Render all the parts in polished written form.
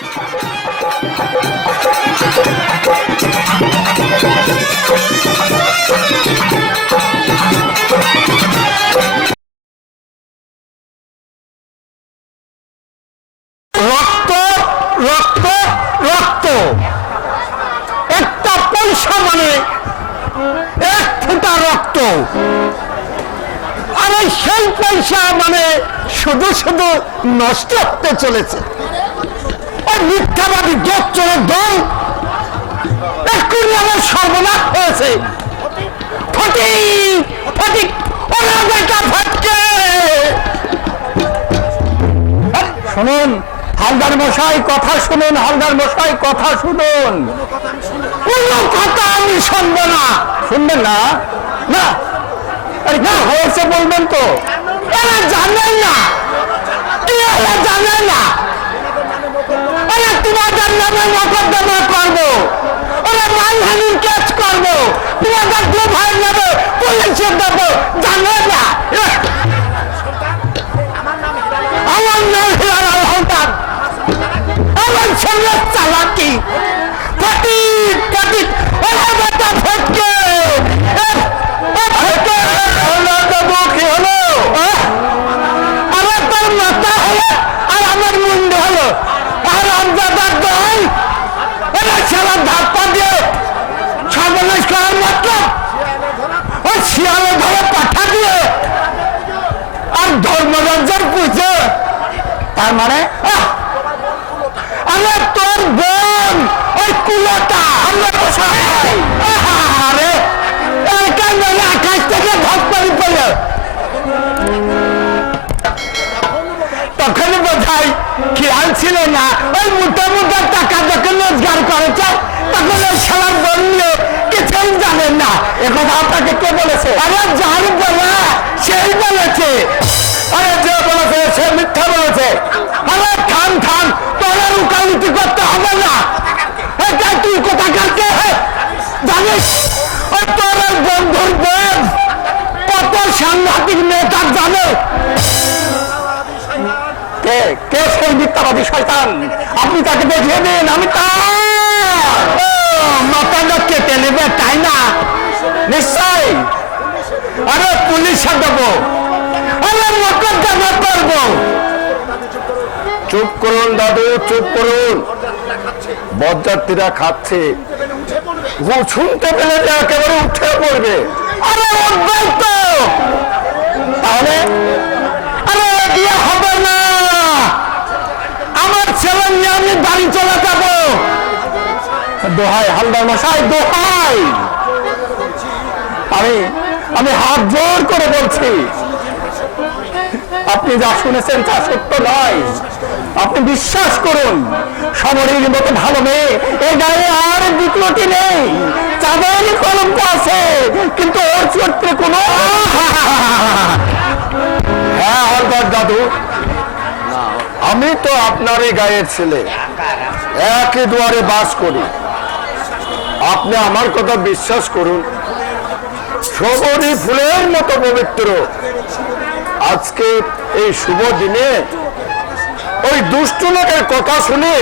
রক্ত রক্ত রক্ত, একটা পয়সা মানে এক ফোঁটা রক্ত, আর সেই পয়সা মানে শুধু শুধু নষ্ট হতে চলেছে। ওই মিথ্যাবাদী দোষরের দল এক্ষুনি আমার সর্বনাশ হয়েছে। ফটিক ফটিক, ওরা বেটা ফটকে। শুনুন হালদার মশাই, কথা শুনুন। হালদার মশাই, কথা শুনুন। কোনো কথা আমি শুনবো না। শুনবেন না? না, আরে না হয়েছে বলবেন তো। এরা জানেন না, এরা জানেন না। ওরা তোমাদের নামে মোকদ্দমা করবো, ওরা মানহানির কেস করবো, তোমাদের দু ভাই নেবে পুলিশে দেবো, জানেন না। আমার নাম হিরালাল হালদার, আমার সঙ্গে চালাকি। ফটিক ফটিক, ওরা বেটা ফটকে। কি হলো? আমার তোর মাথা হলো আর আমার মুন্ড হলো। আর আমজাদার দল ওরা সারা ধাপ্পা দিয়ে সর্বনাশ করার মতলব ওই শিয়ালে ধরে পাঠা দিয়ে আর ধর্মরঞ্জন পুজো। তার মানে আরে তোর বোন ওই কুলোটা আরে আকাশ থেকে ধপ করে পড়ল। তখন বোধহয় খেয়াল ছিল না, ওই মোটা মোটা টাকা যখন রোজগার করেছে তখন ওই সালার বোন নিয়ে কিছুই জানেন না। একথা আপনাকে কে বলেছে? আরে যার বলা সেই বলেছে। আরে যে বলেছে সে মিথ্যা বলেছে। আরে থাম থাম, তোরা উকালতি করতে হবে না। এটা তুই কোথা কাটকে জানিস? ওই তোর বন্ধুর বোন কত সাংঘাতিক নেতা জানো? কে কে সেই মিথ্যাবাদী শয়তান? আপনি তাকে দেখিয়ে দিন। আমি তার মাথাটা কেটে নেবে, তাই না? নিশ্চয়। আরে পুলিশে দেবো, আরে মোকদ্দমা করবো। চুপ করুন দাদু, চুপ করুন। বরযাত্রীরা খাচ্ছে, শুনতে পেলে যে একেবারে উঠে পড়বে। আরে উঠবেই তো, তাহলে আরে দিয়ে হবে না। আমার ছেলে নিয়ে আমি বাড়ি চলে যাবো। দোহাই হালদার মশাই, দোহাই। আমি হাত জোর করে বলছি, আপনি যা শুনেছেন তা সত্য নয়। আপনি বিশ্বাস করুন, সমরের মতো ভালো মেয়ে এই গায়ে আর দ্বিতীয়টি নেই। চাঁদের কলঙ্ক আছে, কিন্তু ওর চরিত্রে কোনো। হ্যাঁ হালদার দাদু, আমি তো আপনারই গায়ের ছেলে, একই দুয়ারে বাস করি। আপনি আমার কথা বিশ্বাস করুন, সবরই ফুলের মতো পবিত্র। আজকে এই শুভ দিনে ওই দুষ্ট লোকের কথা শুনে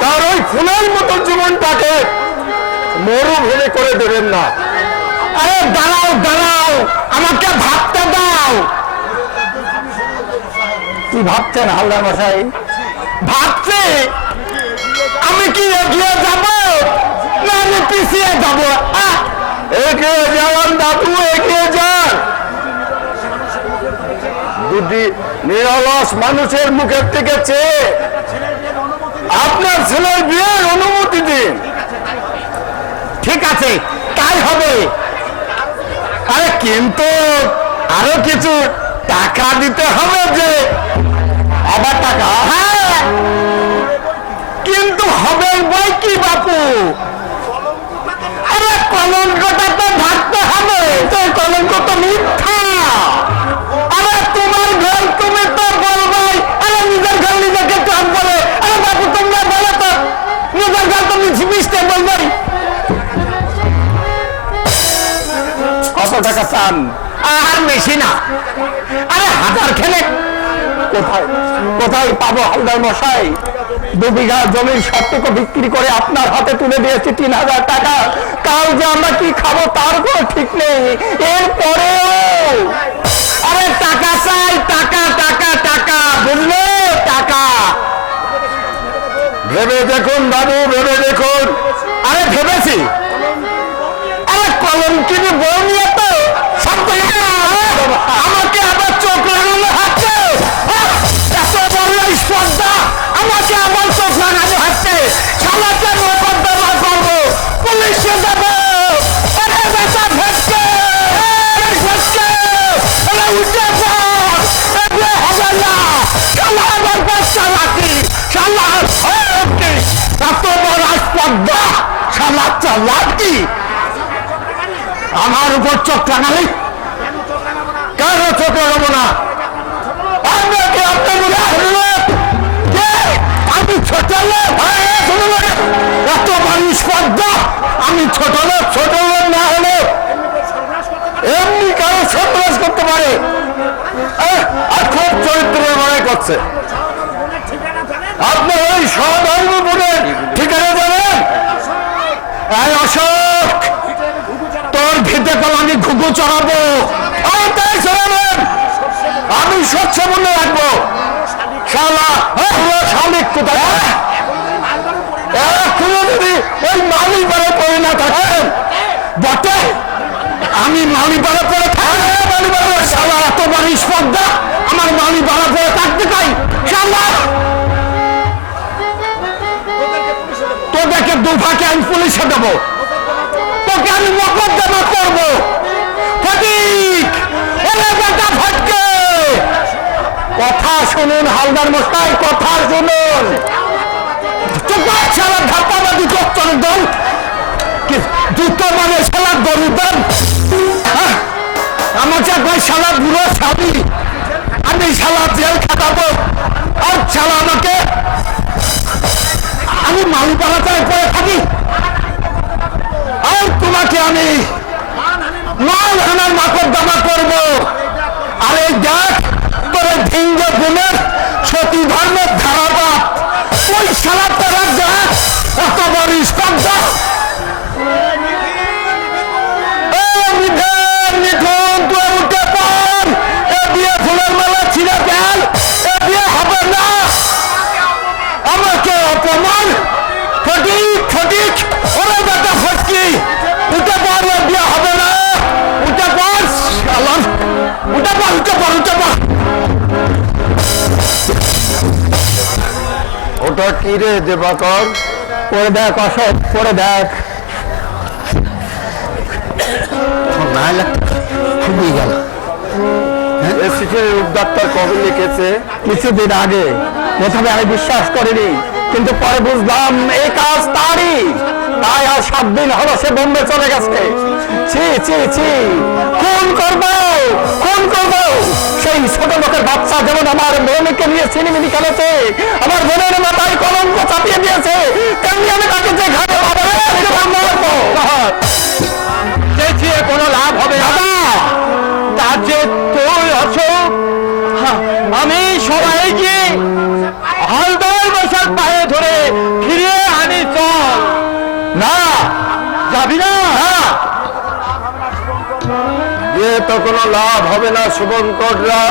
তার ওই ফুলের মতো জীবনটাকে মরুভূমি করে দেবেন না। আরে দাঁড়াও দাঁড়াও, আমাকে ভাবতে দাও। কি ভাবছেন হালদার মশাই? ভাবছে আমি কি এগিয়ে যাব না আমি পিছিয়ে যাব? এগিয়ে যান দাদু, এগিয়ে যান। দুটি নিরলস মানুষের মুখের থেকে চেয়ে আপনার ছেলের বিয়ের অনুমতি দিন। ঠিক আছে, তাই হবে। আরে কিন্তু আরো কিছু টাকা দিতে হবে যে। আবার টাকা? হ্যাঁ, কিন্তু হবে বই কি বাপু? আরে কলঙ্কটা তো ভাবতে হবে। তো কলঙ্ক তো মিথ্যা। আরে তোমার ঘর তুমি তো বলবাই। আরে নিজের ঘর নিজেকে চাপ বলে। আরে বাপু তোমরা বলো তো, নিজের ঘর তো মিশতে বলবাই। কত টাকা চান? আর বেশি না। আরে 1000 খেলে কোথায় কোথায় পাবো হালদার মশাই? 2 বিঘা জমির সবটুকু বিক্রি করে আপনার হাতে তুলে দিয়েছি 3000 টাকা। কাল যে আমরা কি খাবো তার কোনো ঠিক নেই। এরপরেও আরে টাকা চাই, টাকা টাকা টাকা, বুঝলে? টাকা ভেবে দেখুন বাবু, ভেবে দেখুন। আরে ভেবেছি। আরে কলম কিনে বউ নিয়ে তো সব আমাকে আবার চোখ লাগানো হাঁটছে। এত বড় স্পর্ধা, আমাকে আবার চোখ লাগানো হাঁটছে। সালাতে মোকদ্দমা করবো, পুলিশে দেবো। আরে বেটা ভেটকে, ভেটকে, আরে উঠে পড়, এগুলো হবে না। শালা আমার বাচ্চা লাঠি, শালা লাঠি, এত বড় স্পর্ধা, শালা চালাকি। আমার উপর চোখ টাঙালি, কেন চোখ লাগাবো না? আপনাকে আপনি বলে আসলেন যে আমি ছোট লোক, এত বড় স্পর্ধা, আমি ছোট লোক। ছোট লোক না হলে এমনি কারো সন্ত্রাস করতে পারে। আর খুব চরিত্র মনে করছে। আপনি ওই সহধর্মপুরের ঠিকানা জানেন? এই অশোক, তোর ভিতে কল আমি ঘুঘু চড়াবো। তাই চড়াবেন, আমি স্বচ্ছ মূল্য রাখবো। শালা শালিক কোথায়? এখনো যদি ওই মালি পাড়ে পড়ে না থাকেন বটে, আমি মালি পাড়ে পড়ে থাকবো। মালি পাড়ে শালা এত বড় স্পর্ধা, আমার মালি পাড়ে পড়ে থাকতে চাই। শালা তোদেরকে দুফাকে আমি পুলিশে দেবো, তোকে আমি মোকদ্দমা করবো। ফটিক, এরে বেটা ফটকে, কথা শুনুন হালদার মশাই, কথা শুনুন। শালা ধাপ্পাবাদী চত্বরের দল, দুটো মানে শালা গরুর দল। আমাকে কয় শালা বুড়ো স্বামী, আমি শালা জেল খাটাবো। আর শালা আমাকে, আমি মালিপাড়াতে পড়ে থাকি, আর তোমাকে আমি মানহানার মোকদ্দমা করবো। আর এই দেখ তোর ভিঙ্গ গুণের সতী ধর্মের ধারাবাদ, ওই শালা তোরা দেখ এত বড় স্পর্ধা। মিঠুন, তুই উঠে পড়, এ বিয়ে ফুলের মেলা ছিঁড়ে গেল, এ বিয়ে হবে না। আমাকে অপমান, ফটিক ফটিক, ওরে বেটা ফটকি, উঠে পড়, এ বিয়ে হবে না। উঠে পড়, শালা উঠে পড়, উঠে পড়, উঠে পড়। ওটা কি রে দেবাকর? করে দেখ অশোক, করে দেখ। খুবই গেল। ডাক্তার কবে লিখেছে? কিছুদিন আগে। প্রথমে আমি বিশ্বাস করিনি, কিন্তু পরে বুঝলাম এই কাজ তারই। তাই আর 7 দিন হলো সে বোম্বে চলে গেছে। ছি ছি ছি, খুন করবো, খুন করবো। সেই ছোট লোকের বাচ্চা যেমন আমার বোনকে নিয়ে সিনেমিনি খেলেছে, আমার বোনের মাথায় কলঙ্ক চাপিয়ে দিয়েছে, তেমনি আমি তাকে যে ঘাটে চেঁচিয়ে কোনো লাভ হবে না। তার যে তুই অশোক, আমি সবাইকে হালদার মশার পায়ে ধরে ফিরে আনি। চল না, যাবি না? যে তো কোনো লাভ হবে না শুভঙ্কররা।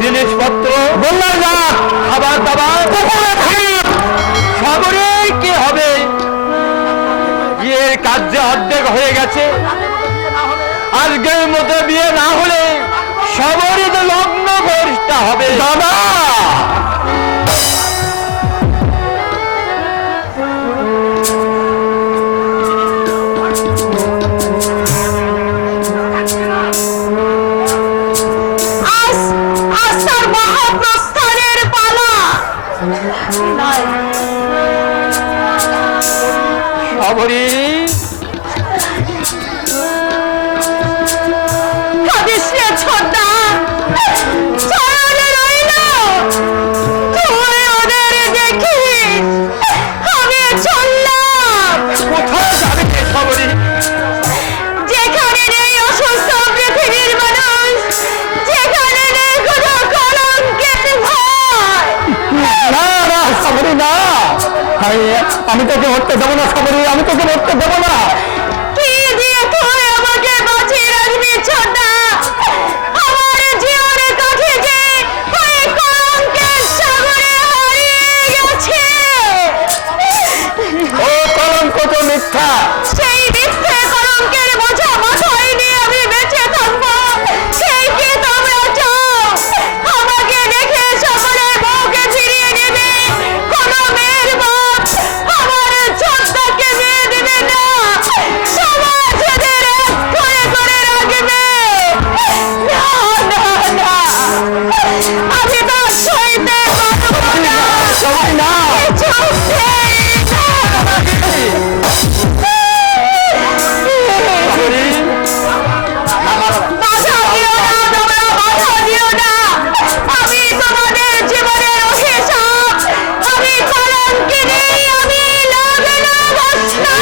জিনিসপত্র বললাম না, খাবার দাবার সাগরে কি হবে? বিয়ের কার্য অর্ধেক হয়ে গেছে, আজকের মধ্যে বিয়ে না হলে সবারই তো লগ্ন বরিষ্ঠা হবে। দাদা সবরি আমি তোকে হতে দেবো না সবরি, আমি তোকে হতে দেবো না। কি দিয়ে তুই আমাকে বাঁচিয়ে রাখবি ছোটদা? আমার জীবনের কাছে যে ওই কলঙ্কের সাগরে হারিয়ে গেছে। ও কলঙ্ক তো মিথ্যা। সেই মিথ্যে কলঙ্কের বোঝা মাথায় নিয়ে আমি বেঁচে থাকবো, সেই কি তোমরা চাও? আমাকে দেখে সকলের বউকে ফিরিয়ে নেবে, কোনো মেয়ের বাপ আমার ছোটদাকে মেয়ে দেবে না, সমাজ এদের এক করে রাখবে। না না না, আমি তো সইতে পারবো না। সবাই না বাধা দিও না, তোমরা বাধা দিও না। আমি তোমাদের জীবনের অভিশাপ, আমি কলঙ্কিনী, আমি লগ্ন ভ্রষ্টা।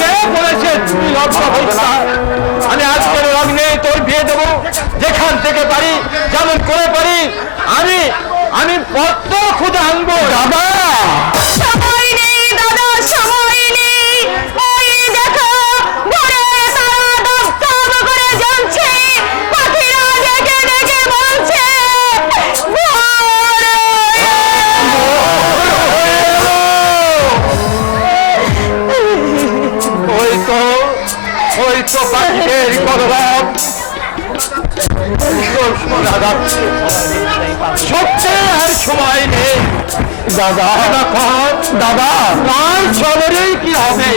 কে বলেছে তুমি লগ্ন ভ্রষ্টা? আমি আজকের লগ্নে তোর বিয়ে দেবো, যেখান থেকে পারি, যেমন করে পারি। আমি পত্র খুঁজে আনবো। দাদা সময় নেই দাদা, সময় নেই। ওই দেখো ভোরে তারা দপদপ করে জ্বলছে, পাখিরা ডেকে ডেকে বলছে ভোর ওই তো পাখিদের কলরব শোনা যাচ্ছে। সত্যি আর সময় নেই দাদা। দাদা নাম চলেরই কি হবে?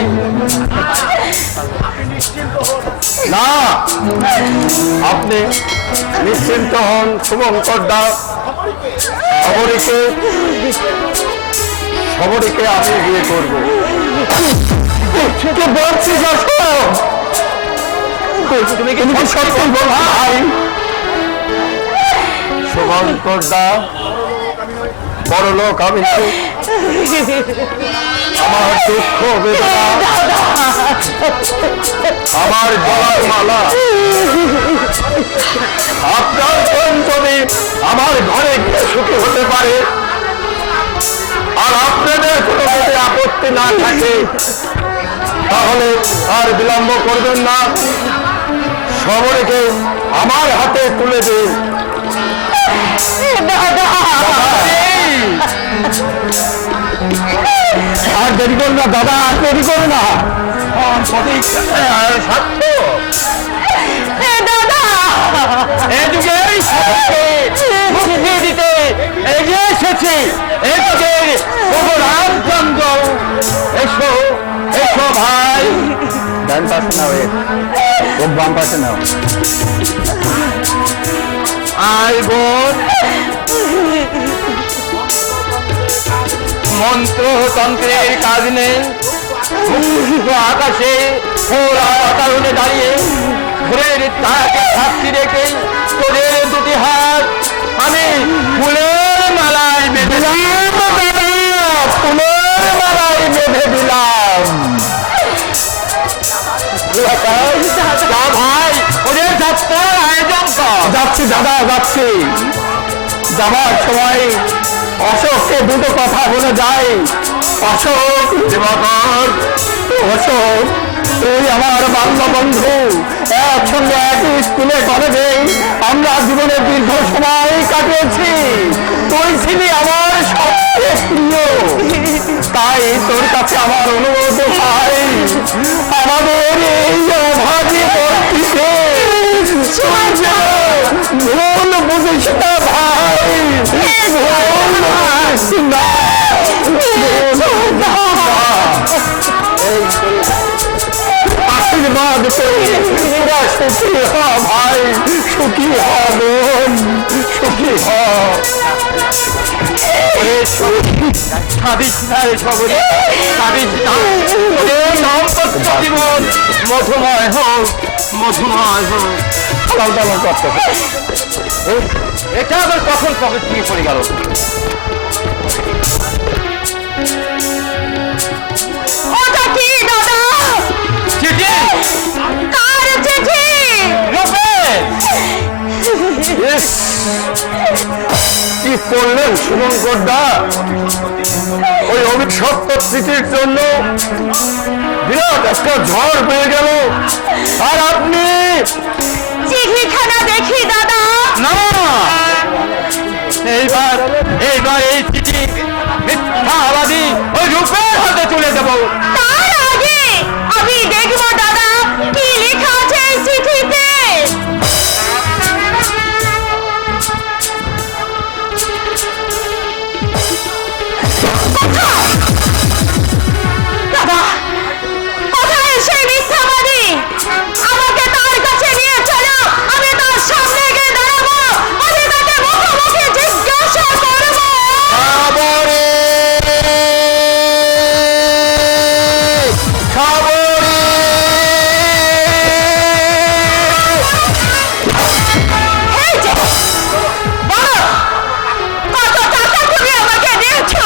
না, আপনি নিশ্চিন্ত হন শুভঙ্কর দাস। সবরীকে আমি বিয়ে করবো। বলছিস তুমি কি সত্যি বল ভাই? শুভঙ্কর দাস বড় লোক আমি না। আমার দুঃখ বেদনা, আমার গলার মালা, আপনার যদি আমার ঘরে গিয়ে সুখী হতে পারে আর আপনাদের কোনো যদি আপত্তি না থাকে, তাহলে আর বিলম্ব করবেন না, সবরীকে আমার হাতে তুলে দিন। আর দেরি করো না দাদা, আর দেরি করো না। দাদা এই যুগে মুক্তি দিতে এগিয়ে এসেছি এই যুগের প্রভু রামচন্দ্র। এসো এসো ভাই। ডান পাশে নাও, খুব বাম পাশে নাও। আয় বোন, মন্ত্রতন্ত্রের কাজ নেই। আকাশে কারণে দাঁড়িয়ে ঘুরের তাকে সাক্ষী রেখে তোদের দুটি হাত আমি ফুলের মালায় বেঁধে দিলাম। ফুলের মালায় বেঁধে দিলাম। যা ভাই, ওদের যাত্রার আয়োজন কর। যাচ্ছি দাদা, যাচ্ছি। যাবার সময় অশোককে দুটো কথা বলে যাই। অশোক দিবাকর, অশোক তুই আমার বাল্য বন্ধু, একসঙ্গে একই স্কুলে কলেজে আমরা জীবনে দীর্ঘ সময় কাটিয়েছি। তুই ছিলি আমার সবচেয়ে প্রিয়, তাই তোর কাছে আমার অনুরোধ ভাই, আমাদের এই অভাবী বর্তিতে ভুল বুঝিস না ভাই, ভুল বুঝিস না। আশীর্বাদ তোরা সুখী হ ভাই, সুখী হ বোন, সুখী হ। কাঁদিস না রে সবরী, কাঁদিস না। তোদের দাম্পত্য জীবন মধুময় হোক, মধুময় হোক। দালাল করতে এটা আবার কখন পকেট থেকে পড়ে গেল? ওটা কি দাদা? চিঠি? কার চিঠি? কি করলেন শুভঙ্কর দা? ওই অভিশপ্ত স্মৃতির জন্য বিরাট একটা ঝড় বয়ে গেল, আর আপনি চিঠিখানা দেখি দাদা। না, এইবার এই চিঠি মিথ্যাবাদী ওই রূপের হাতে তুলে দেবো। তার আগে আমি দেখব দাদা কি লেখা আছে এই চিঠিতে। দাদা, কোথায় সেই মিথ্যাবাদী? আমাকে তার কাছে নিয়ে চলো, আমি তার সামনে গিয়ে দাঁড়াবো, আমি তাকে মুখোমুখি জিজ্ঞাসা করবো। খবরে খবরে এই যে, বলো, কত টাকা তুমি আমাকে দিয়েছো?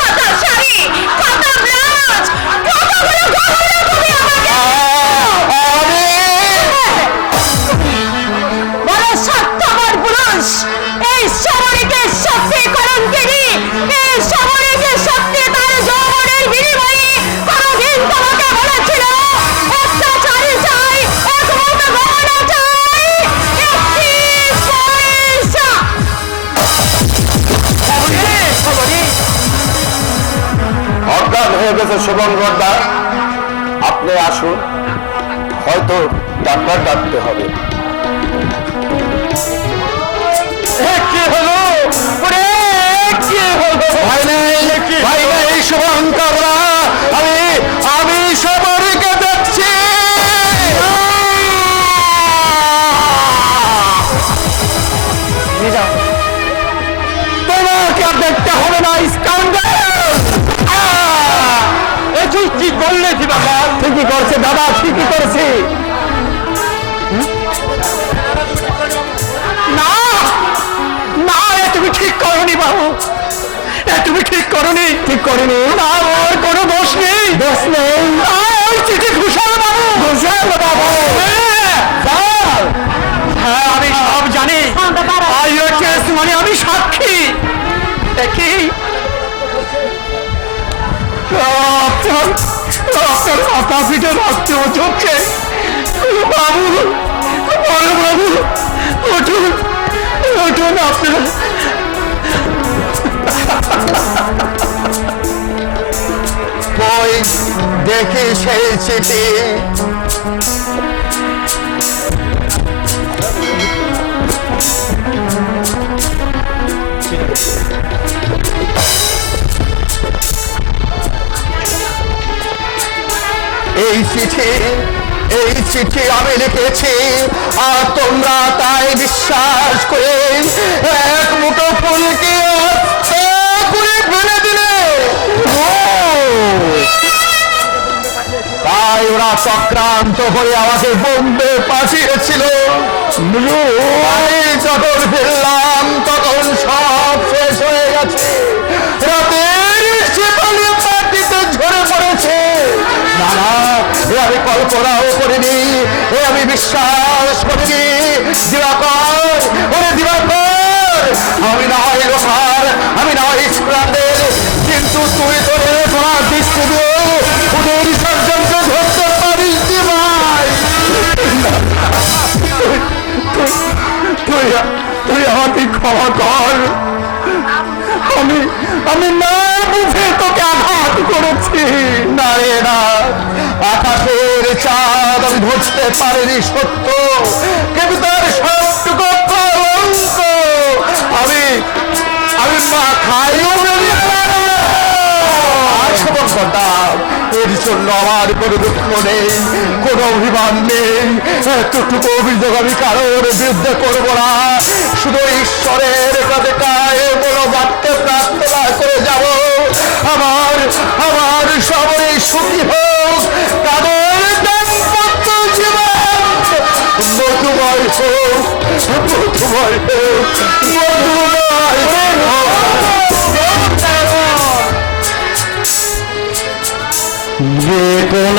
কত শাড়ি, কত ব্লাউজ, কতগুলো গহনা তুমি আমাকে বলো, স্বার্থপর পুরুষ, এই শবরীকে শক্তি কলঙ্কিনী, এই শবরীকে শক্তি তার যৌবনের বিনিময়ে কোনদিন তোমাকে বলেছিল একটা শাড়ি চাই, এক মুঠ গহনা চাই, একটি পয়সা? অজ্ঞান হয়ে গেছে শোভন গর্দা, আপনি আসুন, হয়তো ডাক্তার ডাকতে হবে। কি হলো? ওরে, কি হলো? ভাই নাই শুভঙ্কররা, আমি সবারকে দেখছি। তোমাকে আর দেখতে হবে না, স্কাউন্ডার! তুই কি করলে বাবা? ঠিকই করছে দাদা, ঠিকই করছি। না না, এ তুমি ঠিক করনি বাবু, এ তুমি ঠিক করনি। ঠিক করিনি না, ওর কোনো দোষ নেই। দোষ নেই? ওই চিঠি ঘুষাল বাবু, ঘুষাল বাবু। হ্যাঁ, আমি সব জানি। মানে আমি সাক্ষী। দেখি আপনার মাথা পিঠে রক্ত চোখে। বাবু, বড় বাবু, উঠুন উঠুন আপনার। কই দেখি সেই চিঠি। এই চিঠি আমি লিখেছি, আর তোমরা তাই বিশ্বাস করে এক মুঠো ফুলকে করে ফেলে দিলে। তাই ওরা চক্রান্ত হয়ে আমাকে বোম্বে পাঠিয়েছিল। আমি যখন ফিরলাম তখন সব শেষ হয়ে গেছে, রাতের শীতলীয় পাটিতে ঝরে পড়েছে। না না, এ আমি কল্পনাও করিনি, এ আমি বিশ্বাস করিনি। দিবাকর, ওরে দিবাকর, আমি না হয় লোহার, আমি না হয় স্ক্রান্ডেল, কিন্তু তুই তোর তোমার দৃষ্টি দিয়ে ওদের ষড়যন্ত্র ধরতে পারিস নি ভাই। তুই আমাকে ক্ষমা কর, আমি না বুঝে তোকে আঘাত করেছি। না রে না, আকাশের চাঁদ আমি বুঝতে পারিনি সত্য, কিন্তু তার সবটুকু কলঙ্ক আমি মা খাইও এর জন্য আমার কোনো দুঃখ নেই, কোনো অভিমান নেই। এতটুকু অভিযোগ আমি কারোর বিরুদ্ধে করবো না, শুধু ঈশ্বরের কাছে বলো বাড়তে প্রার্থনা করে যাব, আমার সবাই সুখী হোক, তাদের দাম্পত্য জীবন মধুময় হোক, মধুময় হোক, মধুময় হোক। যে কোন